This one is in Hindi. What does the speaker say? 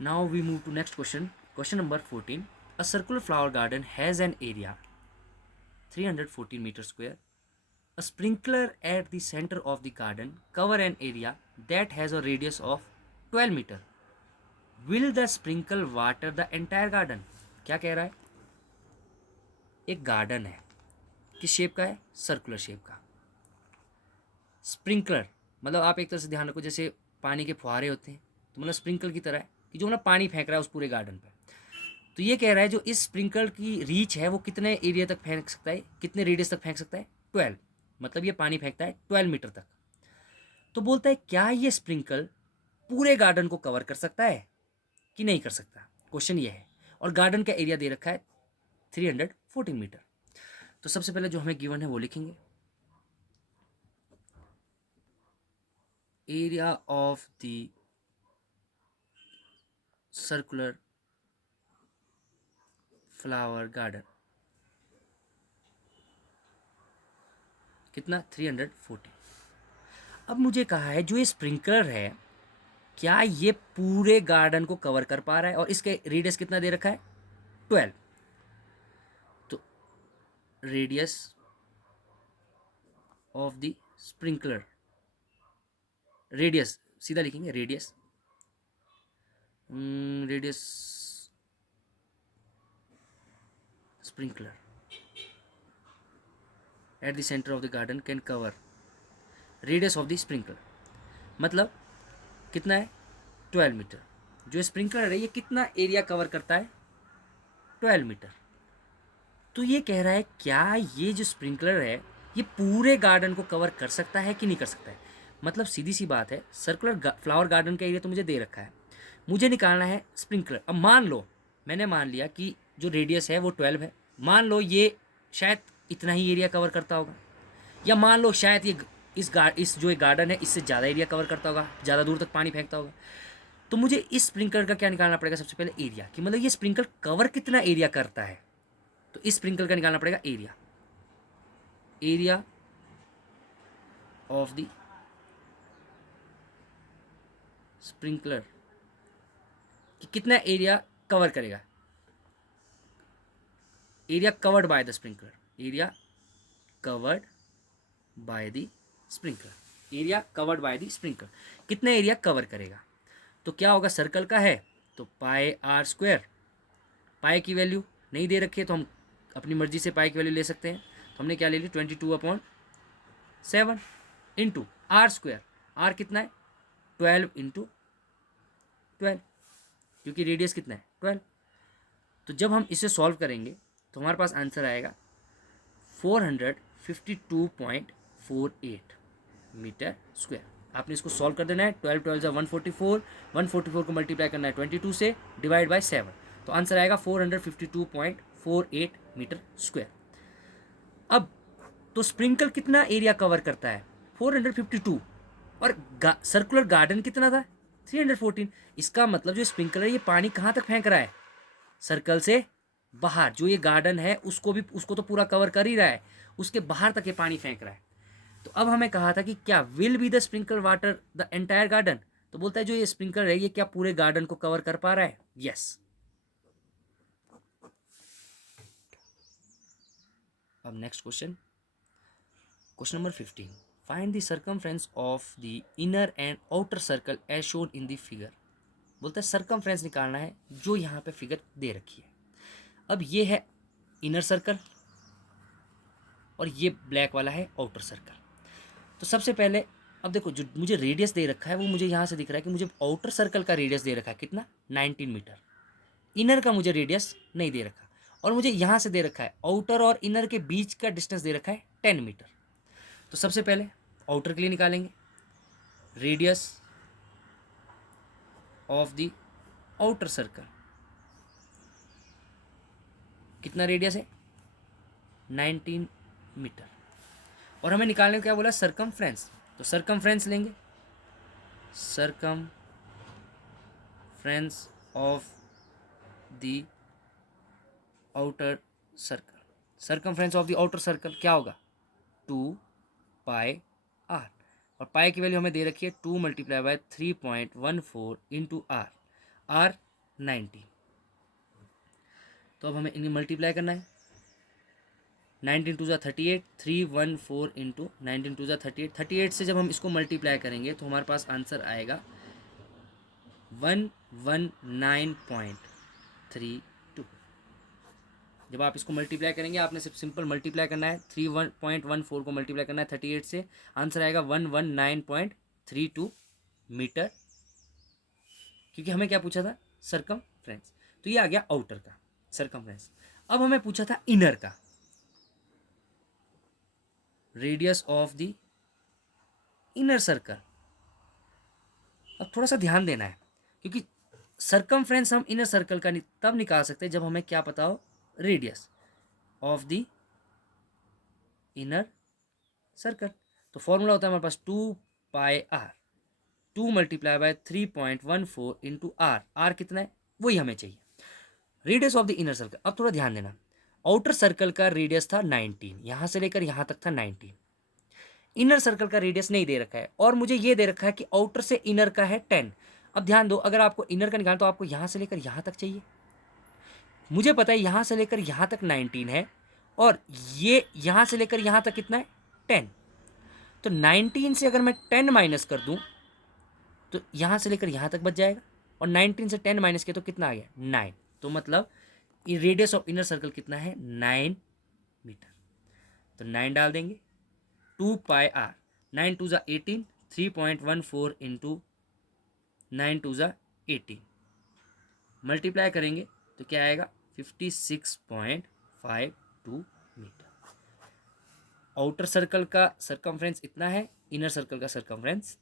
Now we move to next question. Question number 14. A circular flower garden has an area 314 meter square. A sprinkler at the center of the garden cover an area that has a radius of 12 meter. Will the sprinkle water the entire garden? क्या कह रहा है? एक गार्डन है, किस शेप का है? सर्कुलर शेप का। स्प्रिंकलर मतलब आप एक तरह से ध्यान रखो, जैसे पानी के फुहारे होते हैं, तो मतलब स्प्रिंकलर की तरह है कि जो मतलब पानी फेंक रहा है उस पूरे गार्डन पे। तो ये कह रहा है जो इस स्प्रिंकलर की रीच है वो कितने एरिया तक फेंक सकता है, कितने रेडियस तक फेंक सकता है? 12। मतलब ये पानी फेंकता है 12 मीटर तक। तो बोलता है क्या ये स्प्रिंकल पूरे गार्डन को कवर कर सकता है कि नहीं कर सकता? क्वेश्चन ये है। और गार्डन का एरिया दे रखा है 314 मीटर। तो सबसे पहले जो हमें गिवन है वो लिखेंगे। Area of the circular flower garden कितना? 340। अब मुझे कहा है जो ये स्प्रिंकलर है क्या ये पूरे गार्डन को कवर कर पा रहा है, और इसके रेडियस कितना दे रखा है? 12। तो radius of the sprinkler, radius सीधा लिखेंगे, radius radius sprinkler at the centre of the garden can cover radius of the sprinkler, मतलब कितना है? 12 मीटर। जो स्प्रिंकलर है ये कितना एरिया कवर करता है? 12 मीटर। तो ये कह रहा है क्या ये जो स्प्रिंकलर है ये पूरे गार्डन को कवर कर सकता है कि नहीं कर सकता है? मतलब सीधी सी बात है, सर्कुलर फ्लावर गार्डन का एरिया तो मुझे दे रखा है, मुझे निकालना है स्प्रिंकलर। अब मान लो मैंने मान लिया कि जो रेडियस है वो 12 है, मान लो ये शायद इतना ही एरिया कवर करता होगा, या मान लो शायद ये इस जो गार्डन है इससे ज़्यादा एरिया कवर करता होगा, ज़्यादा दूर तक पानी फेंकता होगा। तो मुझे इस स्प्रिंकलर का क्या निकालना पड़ेगा? सबसे पहले एरिया, कि मतलब ये स्प्रिंकलर कवर कितना एरिया करता है। तो इस स्प्रिंकलर का निकालना पड़ेगा area, area of the sprinkler कि कितना एरिया कवर करेगा, area covered by the sprinkler, area covered by the sprinkler, area covered by the sprinkler कितना एरिया कवर करेगा। तो क्या होगा? सर्कल का है तो पाई आर स्क्वायर, पाई की वैल्यू नहीं दे रखी है तो हम अपनी मर्जी से पाई की वैल्यू ले सकते हैं। तो हमने क्या ले ली? 22/7 इंटू आर स्क्वायर। आर कितना है? 12/12, क्योंकि रेडियस कितना है? 12। तो जब हम इसे सॉल्व करेंगे तो हमारे पास आंसर आएगा 452.48 मीटर स्क्वायर। आपने इसको सॉल्व कर देना है। 12 12 जा 144, 144 को मल्टीप्लाई करना है 22 से, डिवाइड बाय 7। तो आंसर आएगा 452.48 मीटर स्क्वायर। अब तो स्प्रिंकल कितना एरिया कवर करता है? 452। और सर्कुलर गार्डन कितना था? 314। इसका मतलब जो स्प्रिंकलर है ये पानी कहाँ तक फेंक रहा है? सर्कल से बाहर। जो ये गार्डन है उसको तो पूरा कवर कर ही रहा है, उसके बाहर तक ये पानी फेंक रहा है। तो अब हमें कहा था कि क्या will be the sprinkle water the entire garden? तो बोलता है जो ये स्प्रिंकलर है ये क्या पूरे गार्डन को कवर कर पा रहा है? यस। अब next question, question number 15। Find the circumference of the inner and outer circle as shown in the figure. बोलता है सर्कमफ्रेंस निकालना है जो यहाँ पे फिगर दे रखी है। अब ये है इनर सर्कल और ये ब्लैक वाला है आउटर सर्कल। तो सबसे पहले अब देखो जो मुझे रेडियस दे रखा है वो मुझे यहाँ से दिख रहा है कि मुझे आउटर सर्कल का रेडियस दे रखा है कितना? 19 मीटर। इनर का मुझे रेडियस नहीं दे रखा, और मुझे यहाँ से दे रखा है आउटर और इनर के बीच का डिस्टेंस दे रखा है 10 मीटर। तो सबसे पहले आउटर के लिए निकालेंगे radius of the outer circle. कितना रेडियस है? 19 मीटर। और हमें निकालने को क्या बोला? सर्कमफ्रेंस। तो सर्कमफ्रेंस लेंगे, circumference of the outer circle. Circumference of the outer circle क्या होगा? 2πr। और पाई की वैल्यू हमें दे रखी है 2 × 3.14 इंटू आर। आर 90। तो अब हमें इन्हें मल्टीप्लाई करना है। 19 टू ज़ा 38, 314 इंटू 19 टू ज़ा 38। 38 से जब हम इसको मल्टीप्लाई करेंगे तो हमारे पास आंसर आएगा 119.32। जब आप इसको मल्टीप्लाई करेंगे, आपने सिर्फ सिंपल मल्टीप्लाई करना है, 3.14 को मल्टीप्लाई करना है 38 से, आंसर आएगा 119.32 मीटर, क्योंकि हमें क्या पूछा था, सरकमफ्रेंस। तो ये आ गया आउटर का सरकमफ्रेंस। अब हमें पूछा था इनर का, radius of the inner circle. अब थोड़ा सा ध्यान देना है, क्योंकि सरकमफ्रेंस हम इनर सर्कल का तब निकाल सकते हैं जब हमें क्या पता हो, radius of the inner circle. तो फॉर्मूला होता है हमारे पास 2πr, 2 multiply by 3.14 into r. R कितना है वही हमें चाहिए, radius of the inner circle. अब थोड़ा ध्यान देना, आउटर सर्कल का रेडियस था 19, यहां से लेकर यहां तक था 19। इनर सर्कल का रेडियस नहीं दे रखा है, और मुझे ये दे रखा है कि आउटर से इनर का है 10। अब ध्यान दो, अगर आपको इनर का निकालना तो आपको यहां से लेकर यहां तक चाहिए। मुझे पता है यहां से लेकर यहां तक 19 है, और ये यहां से लेकर यहां तक कितना है, 10। तो 19 से अगर मैं 10 माइनस कर दूं तो यहां से लेकर यहां तक बच जाएगा, और 19 से 10 माइनस किया तो कितना आ गया, 9। तो मतलब रेडियस ऑफ इनर सर्कल कितना है, 9 मीटर। तो 9 डाल देंगे, 2πr, 9 टू ज़ा 18, 3.14 इंटू 9 टू ज़ा 18, मल्टीप्लाई करेंगे तो क्या आएगा, 56.52 मीटर। आउटर सर्कल का सरकमफ्रेंस इतना है, इनर सर्कल का सरकमफ्रेंस